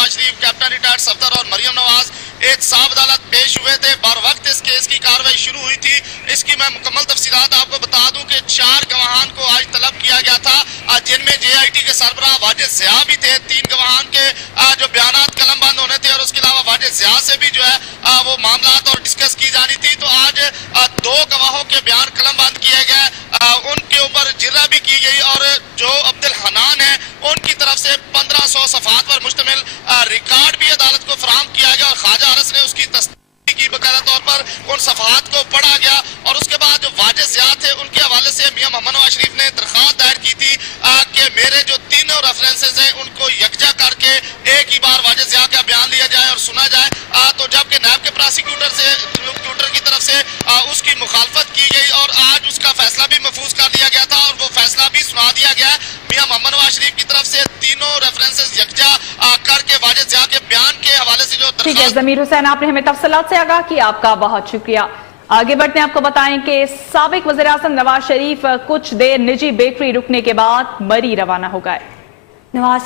Nawaz Sharif, captain retired Safdar और मरियम नवाज एक साहब अदालत पेश हुए थे। बर वक्त इस केस की कार्रवाई शुरू हुई थी। इसकी मैं मुकम्मल तफसीलात आपको बता दूं कि 4 गवाहान को आज तलब किया गया था, जिनमें JIT के सरबराह वाजिद ज़िया भी थे। 3 गवाहान के जो बयानात कलमबंद होने थे और उसके अलावा वाजिद ज़िया से भी जो है वो मामलात और डिस्कस की जानी थी। तो आज 2 गवाहों के बयान कलमबंद किए गए, उनके ऊपर जिर्रा भी की गई और जो अब्दुल हनान है उनकी तरफ से 1500 सफ़ात पर मुश्तमिल रिकॉर्ड भी अदालत को फराहम किया गया और ख्वाजा अरस ने उसकी तस्दीक की। बकायदा तौर पर उन सफ़ात को पढ़ा गया और उसके बाद जो वाजिद ज़िया थे उनके हवाले से मियां मोहम्मद नवाज शरीफ ने दरख्वास्त दायर की थी कि मेरे जो तीनों रेफरेंसेस हैं उनको यकजा करके एक ही बार वाजिद ज़िया का बयान लिया जाए और सुना जाए। तो जबकि नायब के प्रोसिक्यूटर की तरफ से उसकी मुखालफत की गई और आज उसका फैसला भी महफूज कर लिया गया था और वो फैसला भी सुना दिया गया। मियां मोहम्मद नवाज शरीफ की तरफ से तीनों रेफरेंसेस यकजा करके वाजिद ज़िया के बयान के हवाले से जो ठीक है ज़मीर हुसैन, आपने हमें तफसीलात से आगाह किया, आपका बहुत शुक्रिया। आगे बढ़ते हैं, आपको बताएं कि साबिक वज़ीर आज़म नवाज शरीफ कुछ देर निजी बेकरी रुकने के बाद मरी रवाना हो गए। नवाज